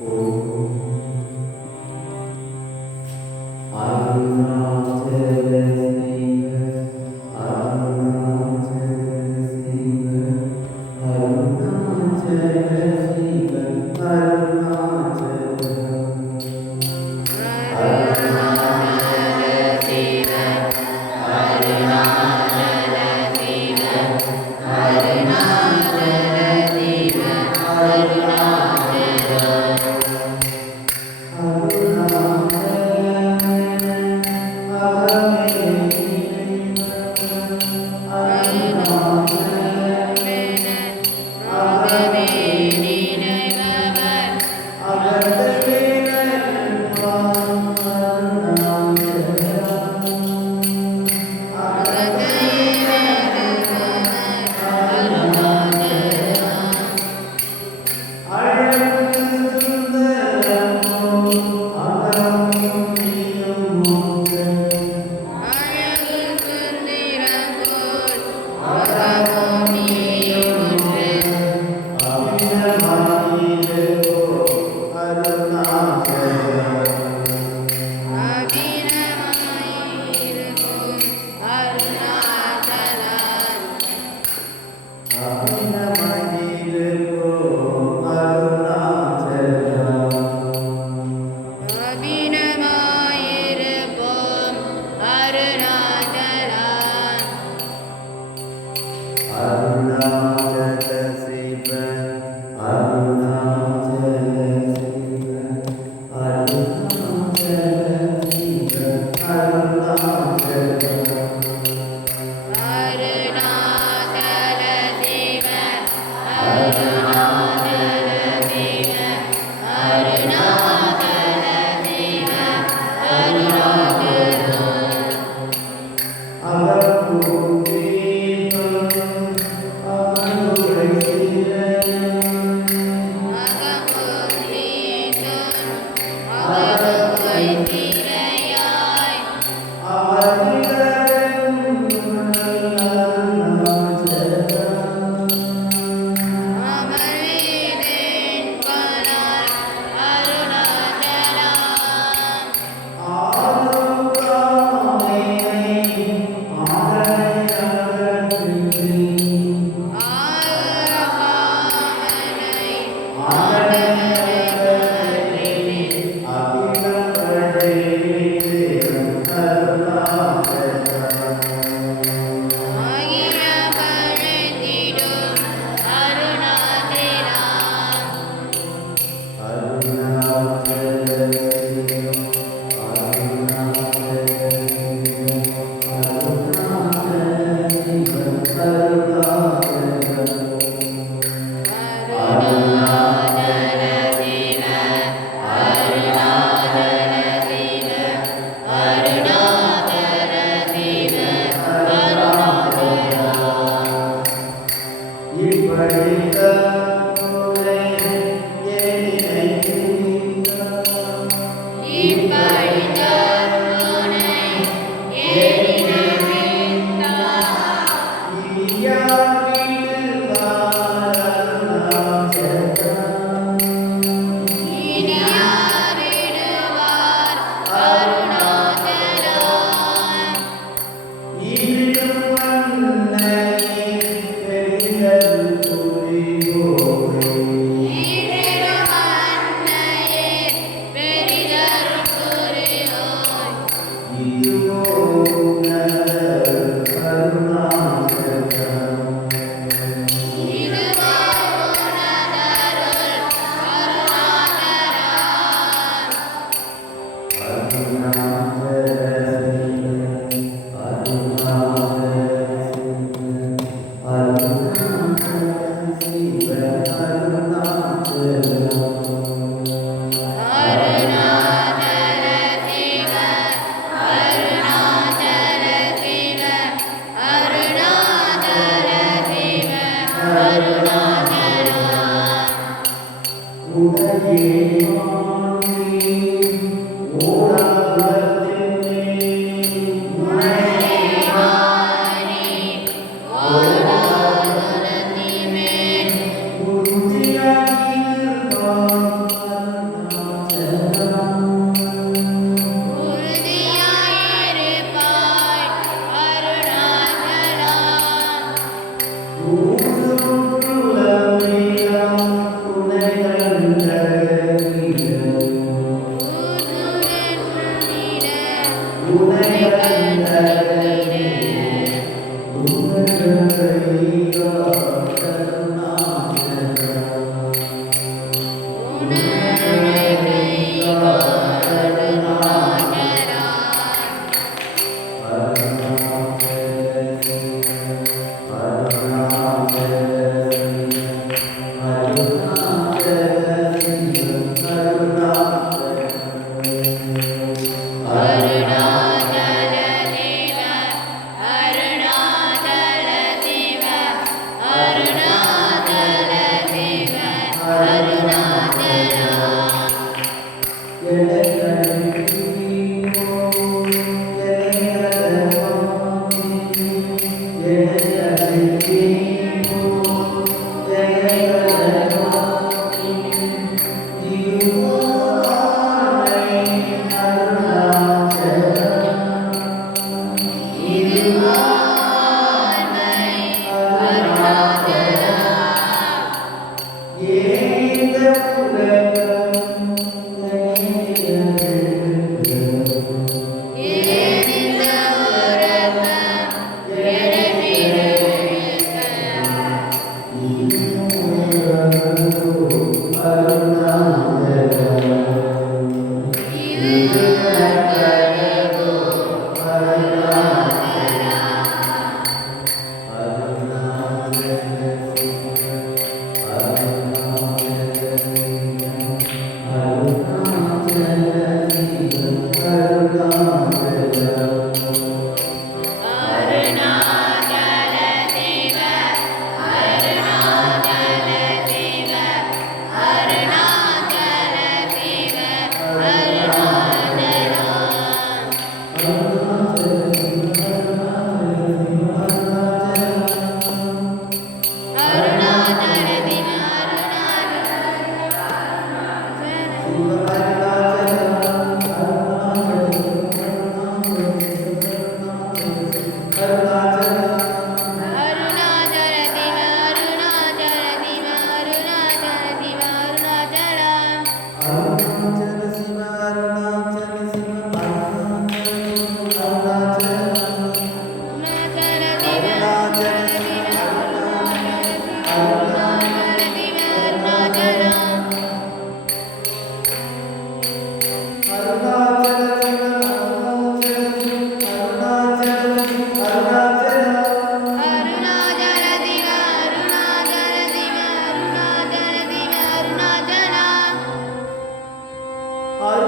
Oh. அதற்கு Oh. உன்னை கண்டேனே உன்னை கண்டேனே Yeah. 아유.